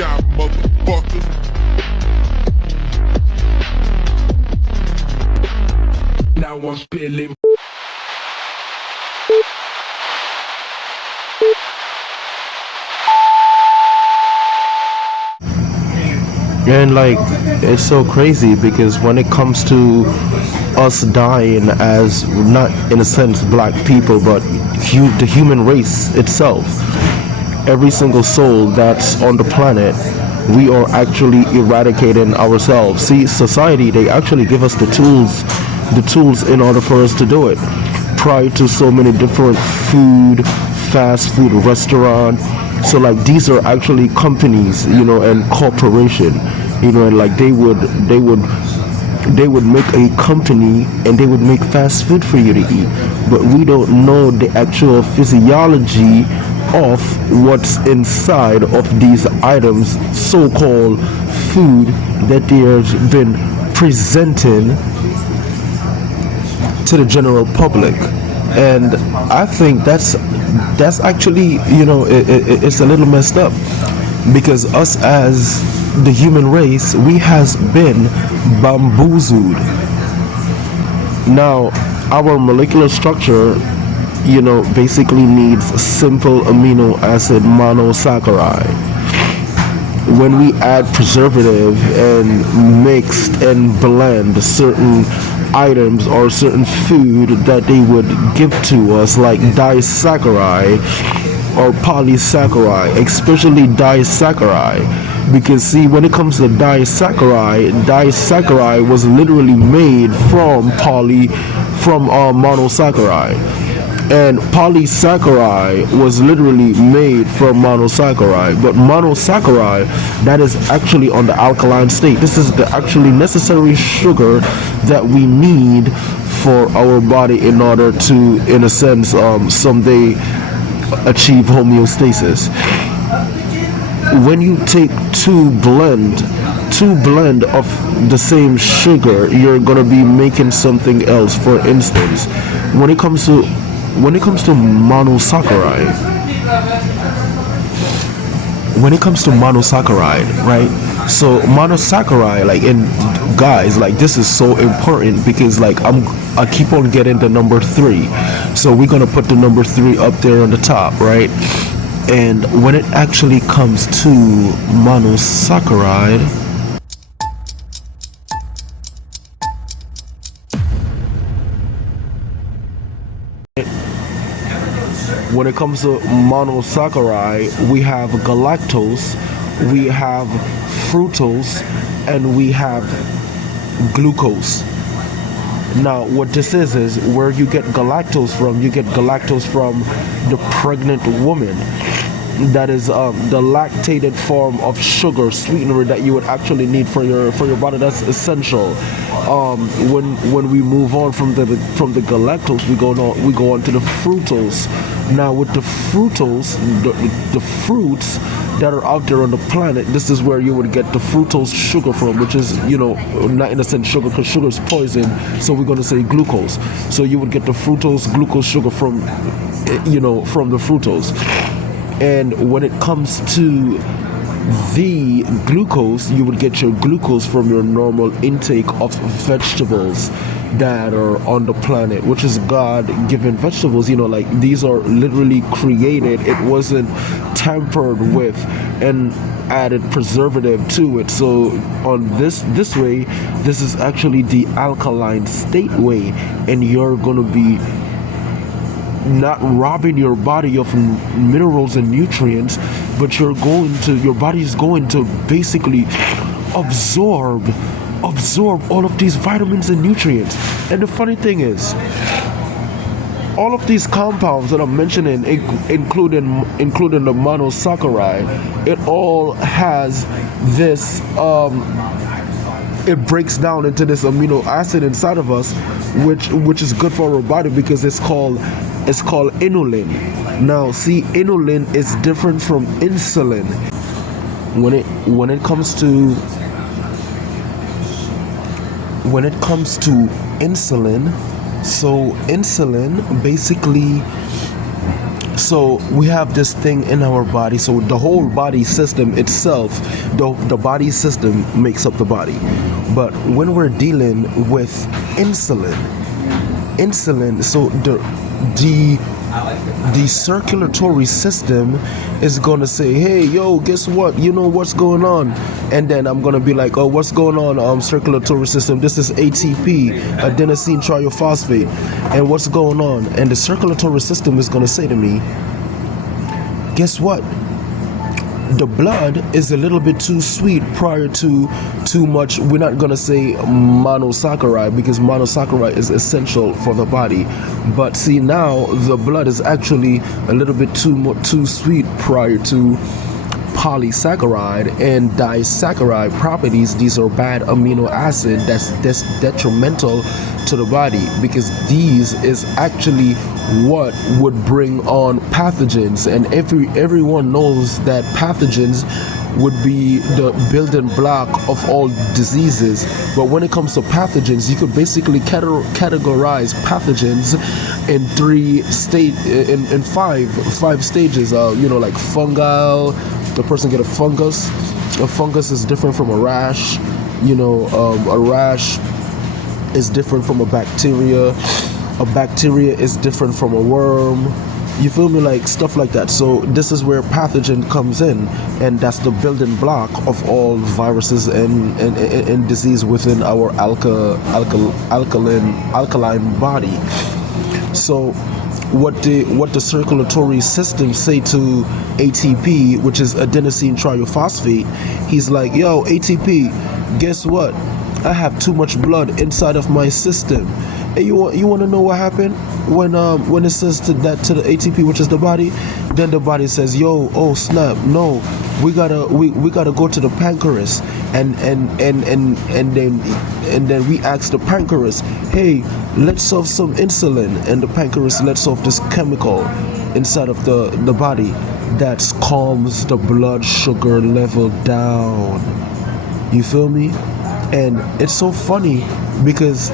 shot, motherfucker. Now I'm spilling. And like, it's so crazy because when it comes to us dying as, not in a sense black people, but the human race itself, every single soul that's on the planet, we are actually eradicating ourselves. See, society, they actually give us the tools in order for us to do it. Prior to so many different fast food restaurant, so like these are actually companies, and corporation, and like they would make a company and they would make fast food for you to eat, but we don't know the actual physiology of what's inside of these items, so-called food that they have been presenting to the general public. And I think that's actually, it's a little messed up, because us as the human race, we has been bamboozled. Now our molecular structure, basically needs simple amino acid monosaccharide. When we add preservative and mixed and blend certain items or certain food that they would give to us, like disaccharide or polysaccharide, especially disaccharide, because see, when it comes to disaccharide was literally made from monosaccharide, and polysaccharide was literally made from monosaccharide. But monosaccharide, that is actually on the alkaline state. This is the actually necessary sugar that we need for our body in order to, in a sense, someday achieve homeostasis. When you take two blend of the same sugar, you're gonna be making something else. For instance, when it comes to monosaccharide, right? So monosaccharide, like, in guys, like, this is so important because like I keep on getting the number 3, so we're gonna put the number 3 up there on the top, right? And when it actually comes to monosaccharide, we have galactose, we have fructose, and we have glucose. Now, what this is where you get galactose from. You get galactose from the pregnant woman. That is the lactated form of sugar sweetener that you would actually need for your body. That's essential. When we move on from the galactose, we go on to the fructose. Now, with the fructose, the fruits that are out there on the planet, this is where you would get the fructose sugar from, which is, not in a sense sugar, because sugar is poison, so we're going to say glucose. So you would get the fructose glucose sugar from the fructose. And when it comes to the glucose, you would get your glucose from your normal intake of vegetables that are on the planet, which is God-given vegetables. Like, these are literally created. It wasn't tampered with and added preservative to it. So on this way, this is actually the alkaline state way, and you're gonna be not robbing your body of minerals and nutrients, but your body is going to basically absorb all of these vitamins and nutrients. And the funny thing is, all of these compounds that I'm mentioning, including the monosaccharide, it all has this it breaks down into this amino acid inside of us, which is good for our body, because it's called inulin. Now, see, inulin is different from insulin. When it comes to insulin, so insulin basically So we have this thing in our body. So the whole body system itself, the body system makes up the body. But when we're dealing with insulin, so the circulatory system is gonna say, hey, yo, guess what, you know what's going on? And then I'm gonna be like, oh, what's going on, circulatory system? This is ATP, adenosine triphosphate, and what's going on? And the circulatory system is gonna say to me, guess what, the blood is a little bit too sweet prior to too much. We're not gonna say monosaccharide, because monosaccharide is essential for the body. But see, now the blood is actually a little bit too sweet prior to polysaccharide and disaccharide properties. These are bad amino acid that's detrimental to the body, because these is actually what would bring on pathogens. And everyone knows that pathogens would be the building block of all diseases. But when it comes to pathogens, you could basically categorize pathogens in five stages. Like fungal, the person get a fungus. A fungus is different from a rash. A rash is different from a bacteria. A bacteria is different from a worm. You feel me? Like stuff like that. So this is where pathogen comes in, and that's the building block of all viruses and disease within our alkaline body. So what the circulatory system say to ATP, which is adenosine triphosphate, he's like, yo, ATP, guess what? I have too much blood inside of my system. And you want to know what happened when it says to the ATP, which is the body? Then the body says, yo, oh snap, no, we gotta go to the pancreas, and then we ask the pancreas, hey, let's off some insulin, and the pancreas lets off this chemical inside of the body that calms the blood sugar level down. You feel me? And it's so funny because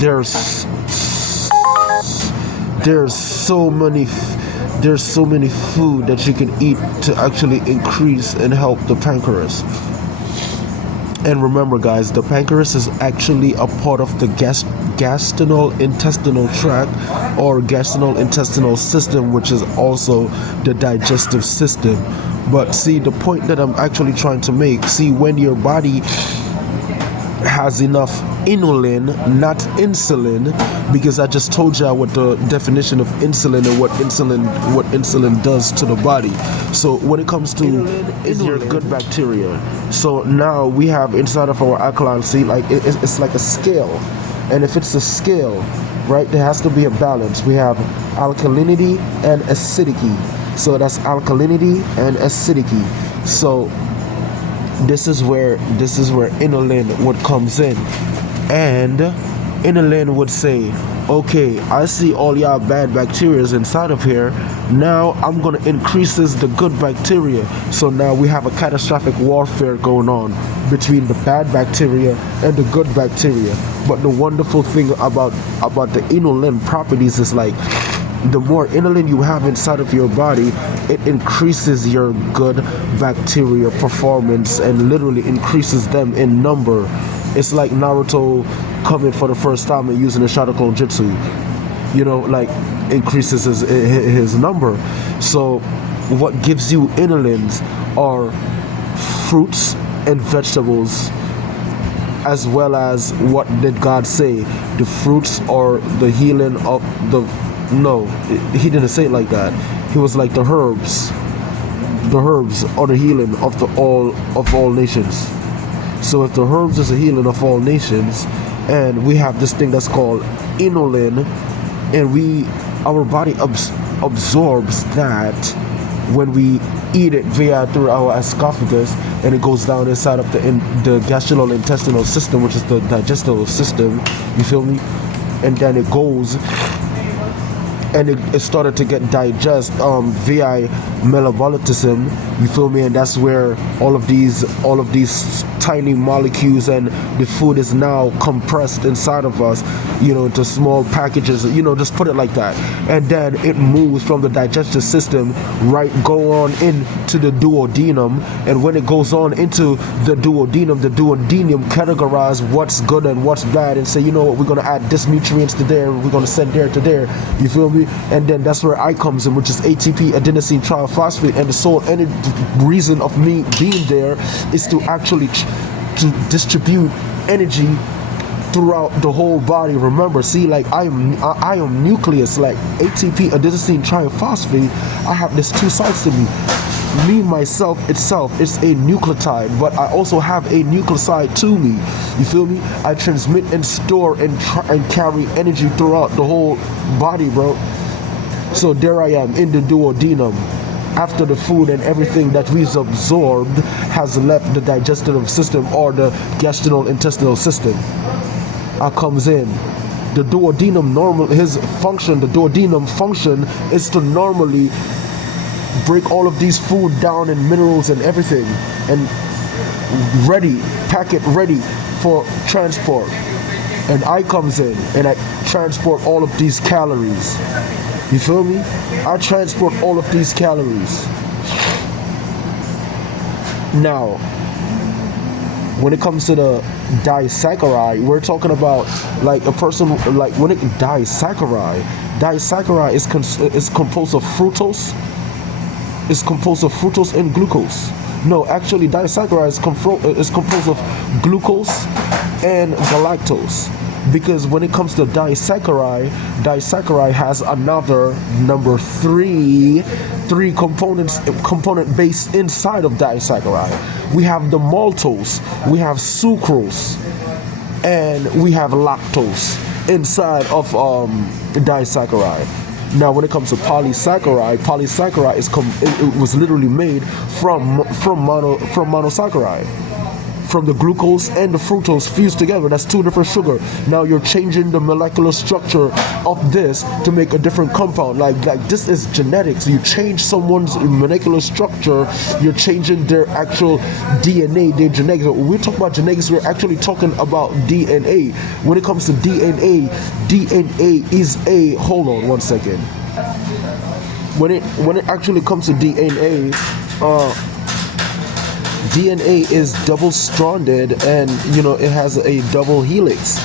there's so many food that you can eat to actually increase and help the pancreas. And remember, guys, the pancreas is actually a part of the gastrointestinal tract or gastrointestinal system, which is also the digestive system. But see, the point that I'm actually trying to make, see, when your body has enough inulin, not insulin, because I just told you what the definition of insulin and what insulin does to the body. So when it comes to inulin, your good bacteria. So now we have inside of our alkaline, see, like it's like a scale, and if it's a scale, right, there has to be a balance. We have alkalinity and acidity. So that's alkalinity and acidity. So this is where inulin would comes in, and inulin would say, okay, I see all y'all bad bacteria inside of here. Now I'm gonna increase the good bacteria. So now we have a catastrophic warfare going on between the bad bacteria and the good bacteria. But the wonderful thing about the inulin properties is, like, the more inulin you have inside of your body, it increases your good bacteria performance and literally increases them in number. It's like Naruto coming for the first time and using the Shadow Jutsu, like increases his number. So what gives you inulins are fruits and vegetables, as well as, what did God say? The fruits are the healing of the... No, he didn't say it like that. He was like, the herbs are the healing of all nations. So if the herbs is a healing of all nations, and we have this thing that's called inulin, and our body absorbs that when we eat it through our esophagus, and it goes down inside of the gastrointestinal system, which is the digestive system. You feel me? And then it goes, and it started to get digest via metabolicism, you feel me? And that's where all of these tiny molecules and the food is now compressed inside of us, into small packages, just put it like that. And then it moves from the digestive system, right, go on into the duodenum. And when it goes on into the duodenum categorize what's good and what's bad, and say, you know what, we're going to add this nutrients to there, we're going to send there to there, you feel me? And then that's where I comes in, which is ATP, adenosine triphosphate. And the sole reason of me being there is to actually to distribute energy throughout the whole body. Remember, see, like I am nucleus, like ATP, adenosine triphosphate. I have this two sides to me. Me, myself, itself is a nucleotide, but I also have a nucleoside to me. You feel me? I transmit and store and carry energy throughout the whole body, bro. So there I am in the duodenum. After the food and everything that we've absorbed has left the digestive system or the gastrointestinal system, I comes in. The duodenum the duodenum function is to normally break all of these food down in minerals and everything, and pack it ready for transport. And I comes in and I transport all of these calories. You feel me? I transport all of these calories. Now, when it comes to the disaccharide, we're talking about like a person, like when it disaccharide is composed of fructose. It's composed of fructose and glucose. No, actually, disaccharide is composed of glucose and galactose. Because when it comes to disaccharide has another number three component base inside of disaccharide. We have the maltose, we have sucrose, and we have lactose inside of disaccharide. Now, when it comes to polysaccharide it was literally made from monosaccharide. From the glucose and the fructose fused together. That's two different sugar. Now you're changing the molecular structure of this to make a different compound. Like this is genetics. You change someone's molecular structure, you're changing their actual DNA, their genetics. When we talk about genetics, we're actually talking about DNA. When it comes to DNA is a, hold on one second. When it actually comes to DNA, DNA is double-stranded, and it has a double helix.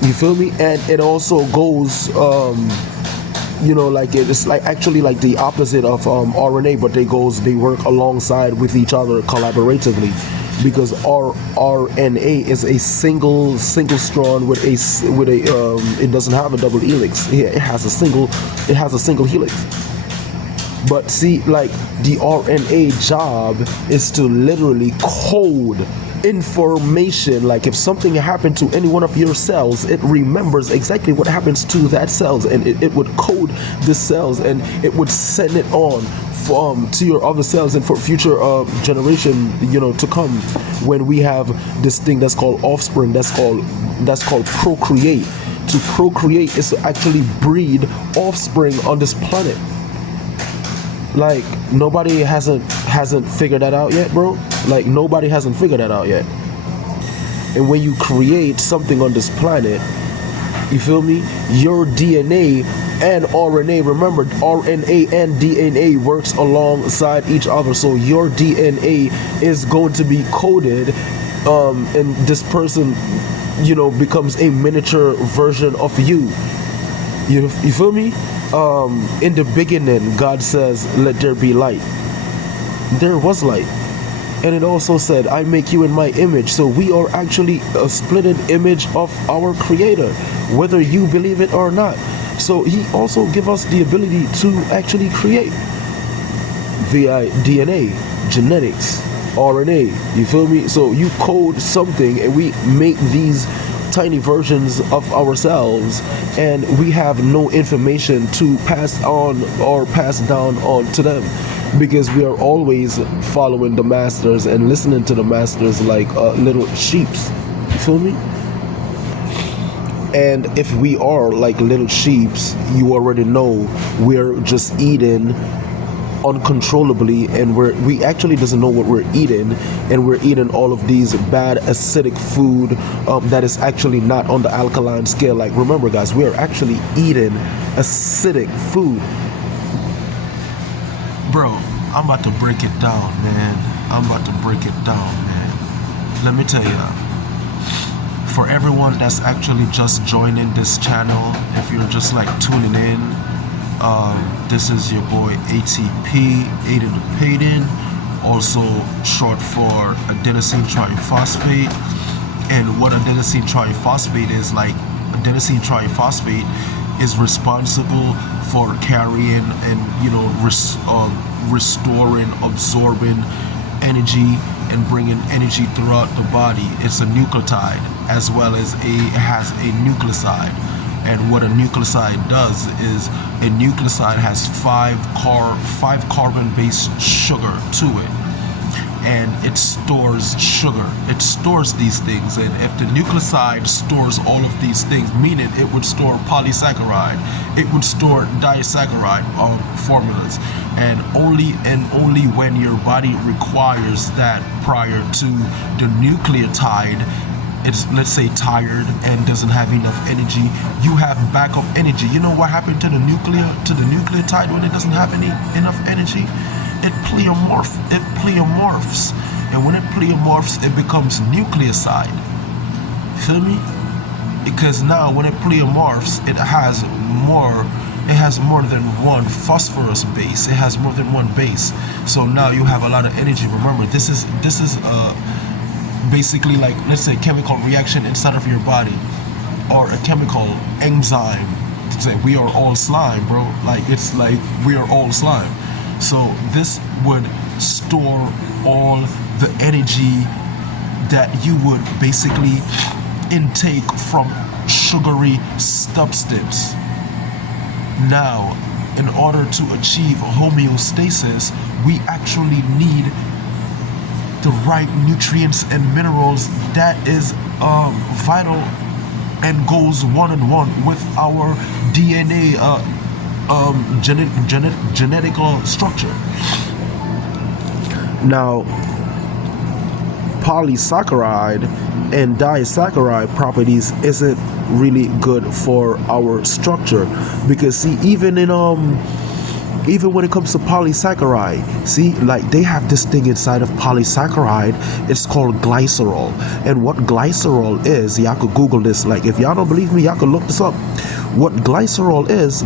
You feel me? And it also goes, like it's like actually like the opposite of RNA, but they work alongside with each other collaboratively, because RNA is a single strand with a it doesn't have a double helix. It has a single helix. But see, like the RNA job is to literally code information. Like if something happened to any one of your cells, it remembers exactly what happens to that cells, and it would code the cells, and it would send it on to your other cells and for future generation to come. When we have this thing that's called offspring, that's called procreate. To procreate is to actually breed offspring on this planet. Like nobody hasn't figured that out yet, bro. Like nobody hasn't figured that out yet. And when you create something on this planet, you feel me? Your DNA and RNA, remember, RNA and DNA works alongside each other. So your DNA is going to be coded, and this person, becomes a miniature version of you. You feel me? In the beginning, God says, let there be light. There was light. And it also said, I make you in my image. So we are actually a splitted image of our Creator, whether you believe it or not. So he also give us the ability to actually create via DNA, genetics, RNA. You feel me? So you code something and we make these tiny versions of ourselves, and we have no information to pass on or pass down on to them, because we are always following the masters and listening to the masters like little sheeps. You feel me? And if we are like little sheeps, you already know we're just eating uncontrollably, and we actually doesn't know what we're eating, and we're eating all of these bad acidic food that is actually not on the alkaline scale. Like, remember guys, we are actually eating acidic food. Bro, I'm about to break it down, man. I'm about to break it down, man. Let me tell you, for everyone that's actually just joining this channel, if you're just like tuning in, this is your boy ATP, Aidenthepayden, also short for adenosine triphosphate. And what adenosine triphosphate is, like, adenosine triphosphate is responsible for carrying and, you know, restoring, absorbing energy and bringing energy throughout the body. It's a nucleotide, as well as it has a nucleoside. And what a nucleoside does is a nucleoside has five carbon-based sugar to it, and it stores sugar. It stores these things, and if the nucleoside stores all of these things, meaning it would store polysaccharide, it would store disaccharide formulas, and only when your body requires that prior to the nucleotide, it's, let's say, tired and doesn't have enough energy, you have backup energy. You know what happened to the nucleotide when it doesn't have enough energy? It pleomorphs, and when it pleomorphs, it becomes nucleoside. Feel me? Because now when it pleomorphs, it has more than one phosphorus base. It has more than one base. So now you have a lot of energy. Remember, this is basically, like, let's say, chemical reaction inside of your body, or a chemical enzyme. To say we are all slime, bro. Like, it's like we are all slime. So this would store all the energy that you would basically intake from sugary substance. Now, in order to achieve homeostasis, we actually need the right nutrients and minerals that is vital and goes one-on-one with our DNA genetical structure. Now, polysaccharide and disaccharide properties isn't really good for our structure, because see, even when it comes to polysaccharide, see, like, they have this thing inside of polysaccharide. It's called glycerol. And what glycerol is, y'all could Google this. Like, if y'all don't believe me, y'all could look this up. What glycerol is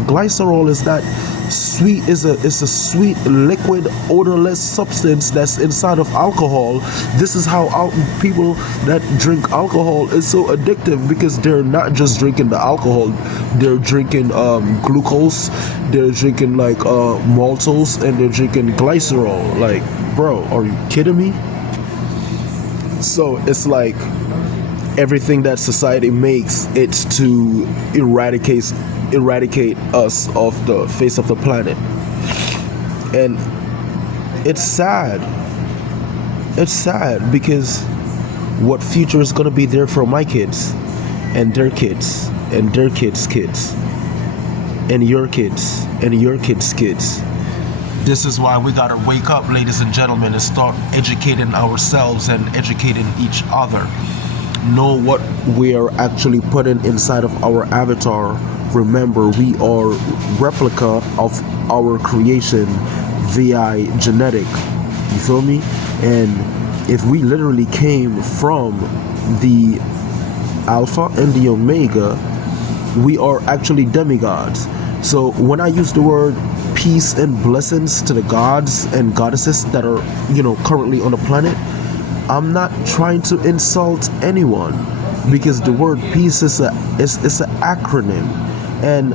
that sweet, is a sweet liquid odorless substance that's inside of alcohol. This is how people that drink alcohol is so addictive, because they're not just drinking the alcohol, they're drinking glucose, they're drinking like maltose, and they're drinking glycerol. Like, bro, are you kidding me? So it's like everything that society makes, it's to eradicate us off the face of the planet. And it's sad. It's sad, because what future is going to be there for my kids and their kids and their kids' kids and your kids and your kids' kids? This is why we got to wake up, ladies and gentlemen, and start educating ourselves and educating each other. Know what we are actually putting inside of our avatar. Remember, we are replica of our creation via genetic. You feel me? And if we literally came from the Alpha and the Omega, we are actually demigods. So when I use the word peace and blessings to the gods and goddesses that are, currently on the planet, I'm not trying to insult anyone, because the word peace is an acronym, and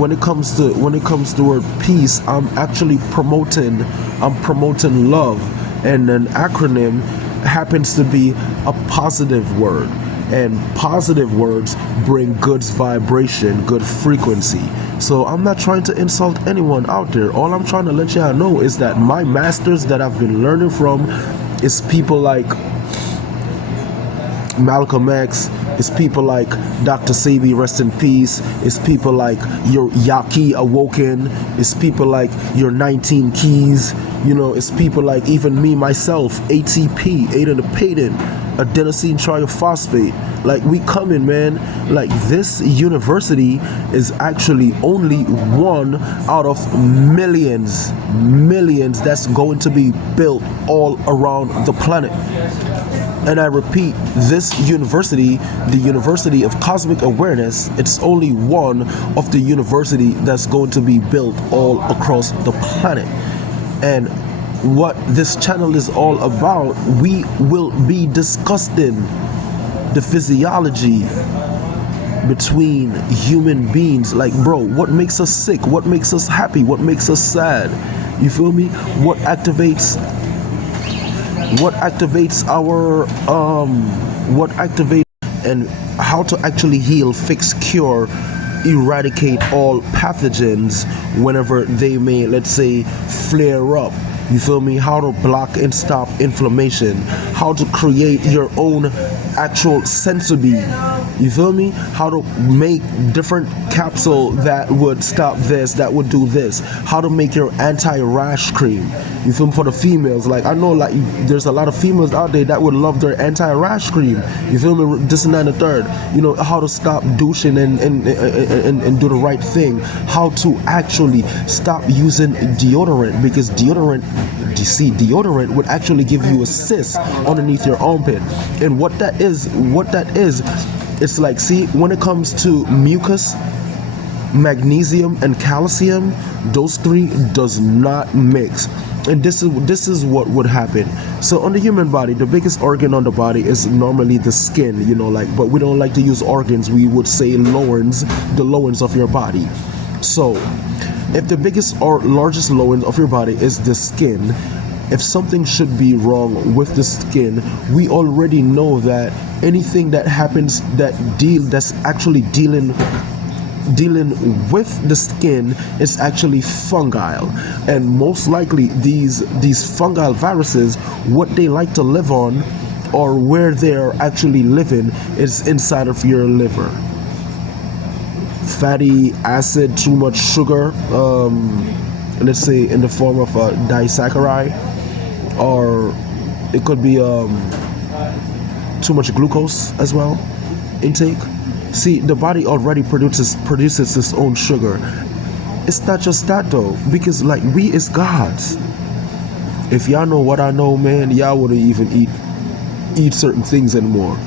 when it comes to the word peace, I'm actually promoting love, and an acronym happens to be a positive word, and positive words bring good vibration, good frequency. So I'm not trying to insult anyone out there. All I'm trying to let y'all know is that my masters that I've been learning from is people like Malcolm X, It's people like Dr. Sebi, rest in peace. It's people like your Yaki Awoken. It's people like your 19 Keys. You know, it's people like even me, myself, ATP, Aidenthepayden, adenosine triphosphate. Like, we coming, man. Like, this university is actually only one out of millions that's going to be built all around the planet. And I repeat, this university, the University of Cosmic Awareness, it's only one of the university that's going to be built all across the planet. And what this channel is all about, we will be discussing the physiology between human beings. Like, bro, what makes us sick? What makes us happy? What makes us sad? You feel me? What activates and how to actually heal, fix, cure, eradicate all pathogens whenever they may, let's say, flare up. You feel me? How to block and stop inflammation. How to create your own actual sensory. You feel me? How to make different capsule that would stop this, that would do this. How to make your anti-rash cream. You feel me? For the females, like, I know, like, there's a lot of females out there that would love their anti-rash cream. You feel me? This and that and the third. You know, how to stop douching and do the right thing. How to actually stop using deodorant, because deodorant would actually give you a cyst underneath your armpit. And what that is, it's like, see, when it comes to mucus, magnesium and calcium, those three does not mix. And this is what would happen. So on the human body, the biggest organ on the body is normally the skin, you know, like, but we don't like to use organs. We would say loins, the loins of your body. So if the biggest or largest loin of your body is the skin, if something should be wrong with the skin, we already know that anything that happens that's actually dealing with the skin is actually fungal. And most likely these fungal viruses, what they like to live on, or where they're actually living, is inside of your liver. Fatty acid, too much sugar, let's say in the form of a disaccharide, or it could be too much glucose as well, intake. See, the body already produces its own sugar. It's not just that though, because like, we is gods. If y'all know what I know, man, y'all wouldn't even eat certain things anymore.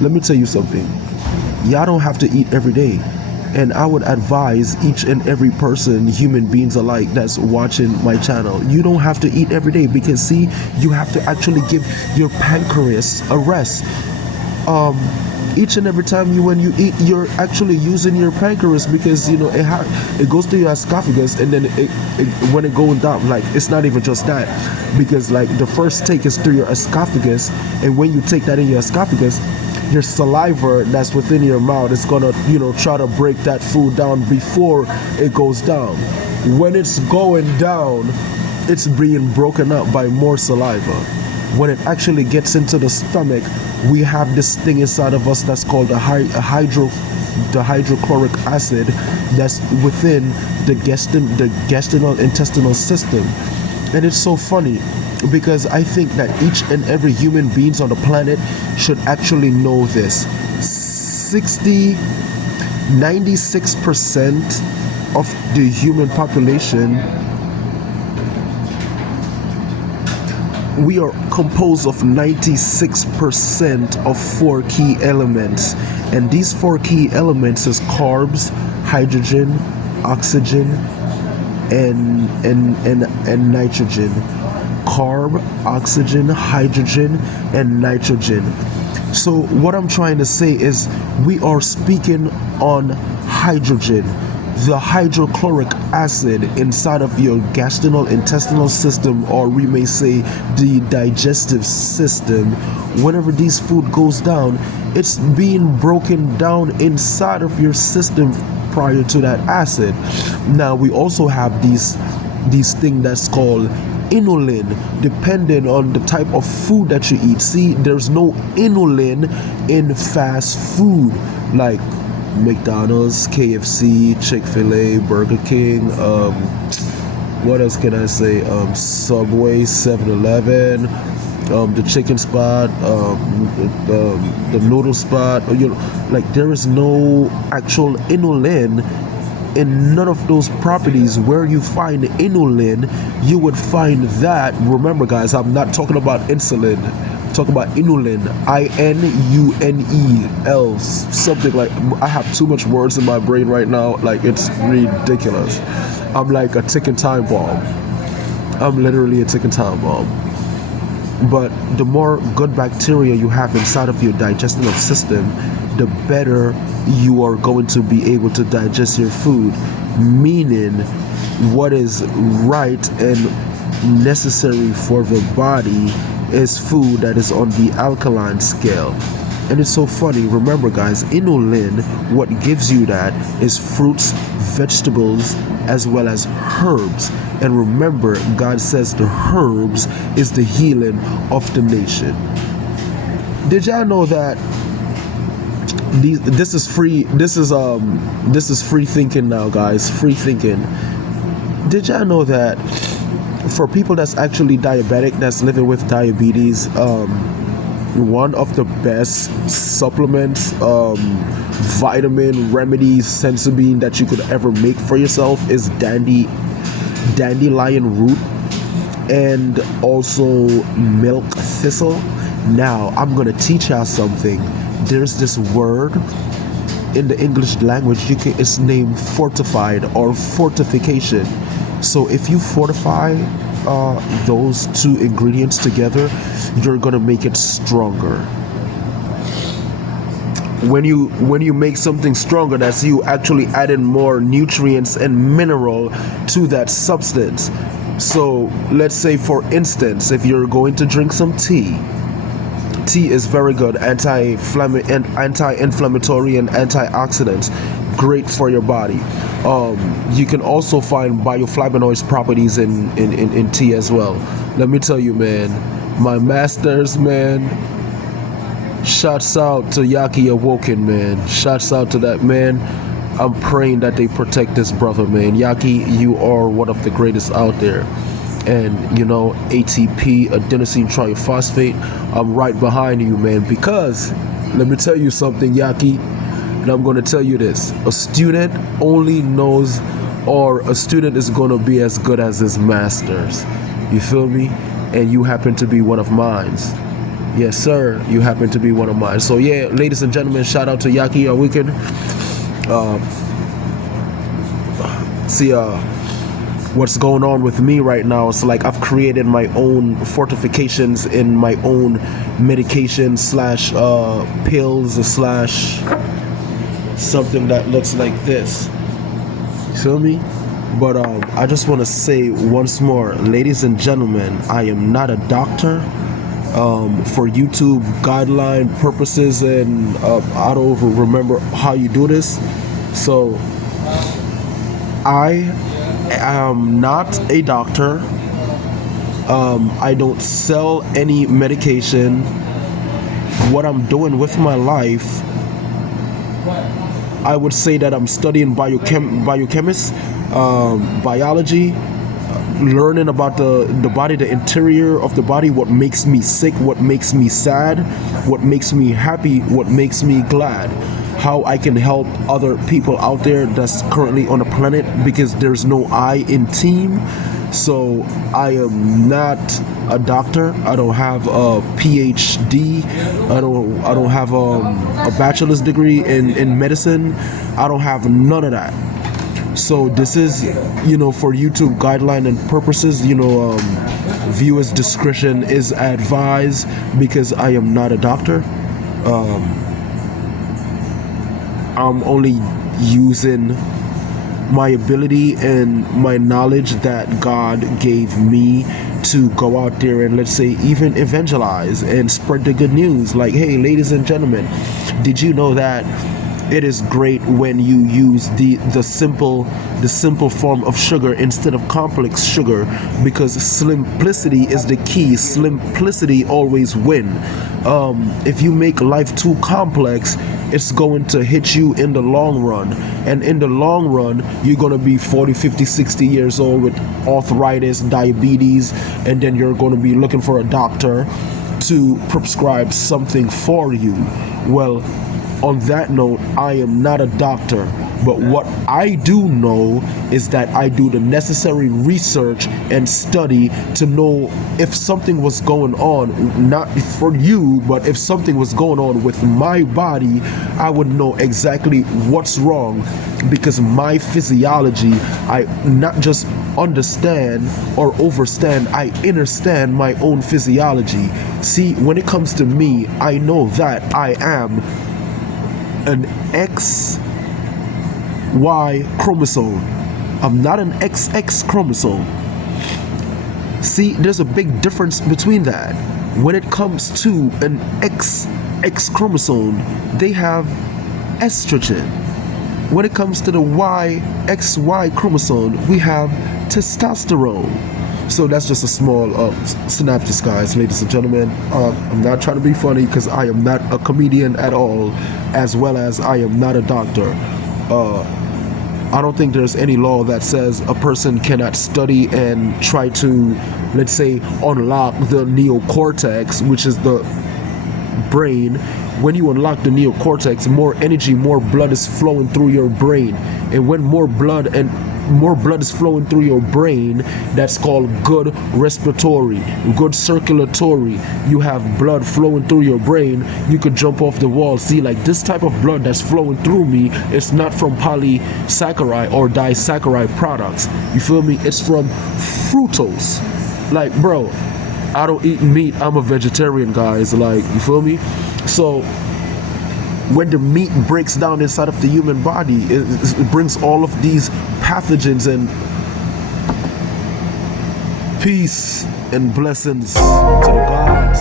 Let me tell you something. Y'all don't have to eat every day. And I would advise each and every person, human beings alike, that's watching my channel, you don't have to eat every day, because see, you have to actually give your pancreas a rest. Each and every time when you eat, you're actually using your pancreas, because, you know, it goes to your esophagus, and then when it goes down, like, it's not even just that, because like the first take is through your esophagus, and when you take that in your esophagus, your saliva that's within your mouth is gonna, you know, try to break that food down before it goes down. When it's going down, it's being broken up by more saliva. When it actually gets into the stomach, we have this thing inside of us that's called the hydrochloric acid that's within the gastrointestinal system. And it's so funny, because I think that each and every human beings on the planet should actually know this. 96% of the human population, we are composed of 96% of 4 key elements. And these 4 key elements is carbs, hydrogen, oxygen, and nitrogen. Carb, oxygen, hydrogen, and nitrogen. So what I'm trying to say is, we are speaking on hydrogen, the hydrochloric acid inside of your gastrointestinal system, or we may say the digestive system. Whenever this food goes down, it's being broken down inside of your system prior to that acid. Now we also have these thing that's called inulin depending on the type of food that you eat. See, there's no inulin in fast food like McDonald's, KFC, Chick-fil-A, Burger King, what else can I say? Subway, 7-Eleven, the chicken spot, the noodle spot. Like there is no actual inulin in none of those properties. Where you find inulin, you would find that. Remember, guys, I'm not talking about insulin. I'm talking about inulin. INUNEL. Something like. I have too much words in my brain right now. Like it's ridiculous. I'm like a ticking time bomb. I'm literally a ticking time bomb. But the more good bacteria you have inside of your digestive system, the better you are going to be able to digest your food. Meaning, what is right and necessary for the body is food that is on the alkaline scale. And it's so funny. Remember, guys, inulin, what gives you that is fruits, vegetables, as well as herbs. And remember, God says the herbs is the healing of the nation. Did y'all know that this is free? This is free thinking now, guys. Free thinking. Did y'all know that for people that's actually diabetic, that's living with diabetes, one of the best supplements, vitamin remedy, Sensibine that you could ever make for yourself is dandelion root and also milk thistle. Now I'm gonna teach y'all something. There's this word in the English language, it's named fortified or fortification. So if you fortify those two ingredients together, you're gonna make it stronger. When you make something stronger, that's you actually adding more nutrients and mineral to that substance. So let's say, for instance, if you're going to drink some tea is very good, anti-inflammatory and antioxidants, great for your body. You can also find bioflavonoids properties in tea as well. Let me tell you, man, my masters, man, shouts out to Yaki Awoken, man. Shouts out to that, man. I'm praying that they protect this brother, man. Yaki, you are one of the greatest out there. And ATP, adenosine triphosphate, I'm right behind you, man. Because let me tell you something, Yaki, and I'm going to tell you this: a student only knows, or a student is going to be as good as his masters. You feel me? And you happen to be one of mine. Yes, sir. You happen to be one of mine. So yeah, ladies and gentlemen, shout out to Yaki Awoken. What's going on with me right now is like I've created my own fortifications in my own medication slash pills slash something that looks like this. You feel me? But I just want to say once more, ladies and gentlemen, I am not a doctor. For YouTube guideline purposes, and I don't even remember how you do this. So I am not a doctor. I don't sell any medication. What I'm doing with my life, I would say that I'm studying biochemist, biology, learning about the body, the interior of the body, what makes me sick, what makes me sad, what makes me happy, what makes me glad, how I can help other people out there that's currently on the planet, because there's no I in team. So I am not a doctor. I don't have a PhD. I don't have a bachelor's degree in medicine. I don't have none of that. So this is, for YouTube guideline and purposes, viewers' discretion is advised, because I am not a doctor. I'm only using my ability and my knowledge that God gave me to go out there and, let's say, even evangelize and spread the good news. Like, hey, ladies and gentlemen, did you know that it is great when you use the simple form of sugar instead of complex sugar, because simplicity is the key. Simplicity always win. If you make life too complex, it's going to hit you in the long run, and in the long run you're going to be 40, 50, 60 years old with arthritis, diabetes, and then you're going to be looking for a doctor to prescribe something for you. Well, on that note, I am not a doctor, but what I do know is that I do the necessary research and study to know if something was going on, not for you, but if something was going on with my body, I would know exactly what's wrong, because my physiology, I not just understand or overstand, I understand my own physiology. See, when it comes to me, I know that I am an XY chromosome. I'm not an XX chromosome. See, there's a big difference between that. When it comes to an XX chromosome, they have estrogen. When it comes to the XY chromosome, we have testosterone. So that's just a small synopsis, guys, ladies and gentlemen. I'm not trying to be funny, because I am not a comedian at all, as well as I am not a doctor. I don't think there's any law that says a person cannot study and try to, let's say, unlock the neocortex, which is the brain. When you unlock the neocortex, more energy, more blood is flowing through your brain. And when more blood is flowing through your brain, that's called good respiratory, good circulatory. You have blood flowing through your brain, you could jump off the wall. See, like, this type of blood that's flowing through me, it's not from polysaccharide or disaccharide products. You feel me? It's from fructose. Like, bro, I don't eat meat. I'm a vegetarian, guys. Like, you feel me? So when the meat breaks down inside of the human body, it brings all of these pathogens, and peace and blessings to the gods.